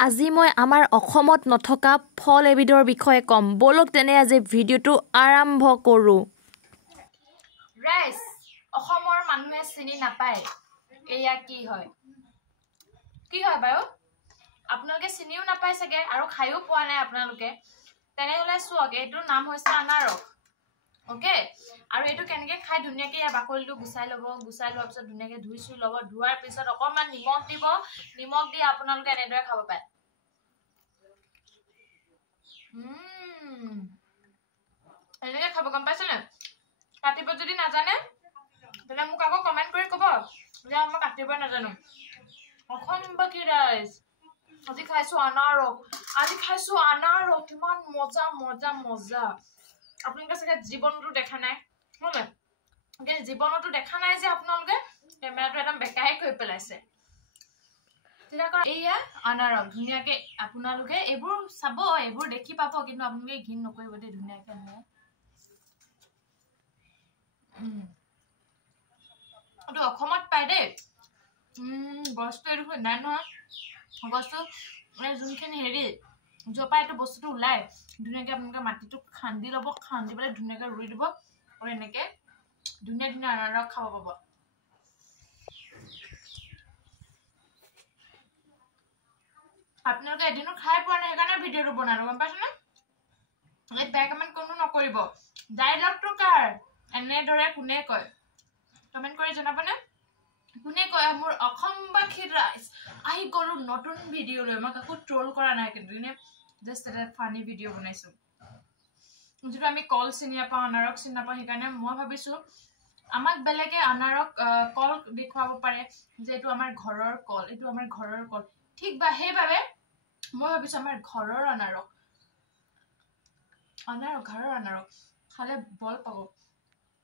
আজি মই আমাৰ অসমত নথকা ফল এবিধৰ বিষয়ে কম বলক তেনে আজি ভিডিওটো আৰম্ভ কৰো ৰাইস অসমৰ মানুহে চিনি নাপায় এয়া কি হয় বাৰু আপোনালোকে চিনিও নাপায় সকে আৰু খাইও পোৱা নাই আপোনালোকে তেনেহলে সুক এটো নাম হৈছে আনাৰস ওকে আৰু এটো কেনেকে খাই ধুনিয়াকে ইয়া বাকলিটো গুছাই লোৱাৰ পিছত ধুনিয়াকে ধুই চুই লব ধুৱাৰ পিছত অকমান নিমখ দিব নিমখ দি আপোনালোকে এনেদৰে খাব পাৰে এনেকে খাব গম পাইছে না কাটিব যদি নাজানে তেনে মোক আকৌ কমেন্ট কৰি কব যে মই কাটিব নাজানো অসম্বাকি ৰাইজ আজি খাইছো আনাৰস কিমান মজা মজা মজা আপোনালোকে সকে জীৱনটো দেখা নাই হলে জীৱনটো দেখা নাই যে আপোনালোকে কেমেৰাটো একদম বেকাই কৰি পেলাইছে এয়া আনাৰস ধুনিয়াকে আপোনালোকে এইবোৰ চাব এইবোৰ দেখি পাব কিন্তু আপোনালোকে ঘিন নকৰিব দে ধুনিয়াকে আনে তো অসমত পাই দে বস্তু এটো নাই নহয় বস্তু যোনখিনি হেৰি জপা এটো বস্তুটো ওলাই ধুনিয়াকে আপোনালোকে মাটিটো খান্দি লব খান্দি পেলাই ধুনিয়াকে ৰুই দিব আৰু এনেকে ধুনিয়া ধুনিয়া আনাৰস খাব পাব আপোনালোকে এদিনো খাই পোৱা নাই সেইকাৰণে ভিডিওটো বনালো গম পাইছ না এই বেয়া কমেন্ট কোনো নকৰিব ডায়লগটো কাৰ এনেদৰে কোনে কয় কমেন্ট কৰি জনাবনে কোনে কয় মোৰ অসমবাসী ৰাইজ আহি গলো নতুন ভিডিও লৈ মই কাকো ট্ৰোল কৰা নাই কিন্তু এনে জাস্ট এটা ফানি ভিডিও বনাইছো যেটো আমি কল চিনি নাপাওঁ আনাৰস চিনি নাপাওঁ সেইকাৰণে মই ভাবিছো আমাক বেলেগে আনাৰস কল দেখুৱাব পাৰে যে এটো আমাৰ ঘৰৰ কল এটো আমাৰ ঘৰৰ কল ঠিক বা সেইভাবে মই ভাবিছো আমাৰ ঘৰৰ আনাৰস ঘৰৰ আনাৰস খালে বল পাব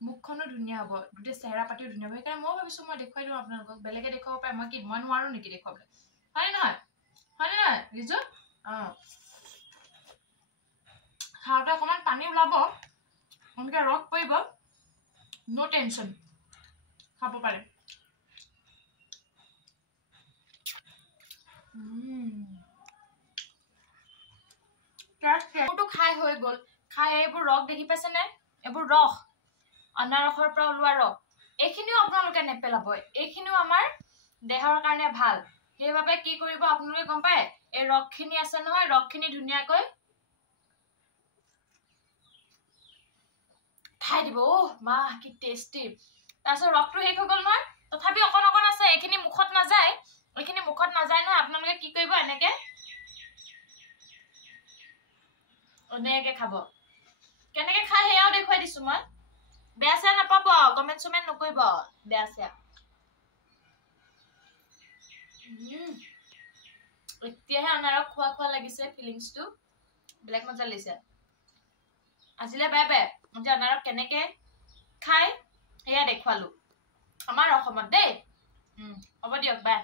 মুখখনো ধুনিয়া হ'ব গুটে চেহাৰা পাতিও ধুনিয়া হ'ব সেইকাৰণে মই ভাবিছো মই দেখুৱাই দিওঁ আপোনালোকক বেলেগে দেখুৱাব পাৰে মই নোৱাৰো নেকি দেখুৱাবলৈ হয় নহয় ৰিজু খাওঁতে অকমান পানী ওলাব এনেকে ৰস পৰিব নো টেনশন খাব পাৰে তো খাই হৈ গল খাই এইবোৰ ৰস দেখি পাইছে নে এইবোৰ ৰস আনাৰসৰ পৰা ওলোৱা ৰস এইখিনিও আপোনালোকে নেপেলাব এইখিনিও আমাৰ দেহৰ কাৰণে ভাল সেইভাবে কি কৰিব আপোনালোকে গম পায় এই ৰসখিনি আছে নহয় ৰসখিনি ধুনিয়াকৈ খাই দিব মা কি টেস্টি তাৰপিছত ৰসটো শেষ হৈ গল নহয় তথাপি অকণ অকণ আছে এইখিনি মুখত নাযায় নহয় আপোনালোকে কি কৰিব এনেকে অনেকে খাব কেনেকে খাই হেয়াও দেখুৱাই দিছো মই বেয়া চেয়া নাপাব কমেন্ট সমেন্ট নকৰিব বেয়া চেয়া এতিয়াহে আনাৰস খোৱা লাগিছে ফিলিংছটো ব্লেক মজা লাগিছে আজিলে বাই বাই যে আনাৰস কেনেকে খাই এয়া দেখুৱালো আমাৰ অসমত দেই হ'ব দিয়ক বাই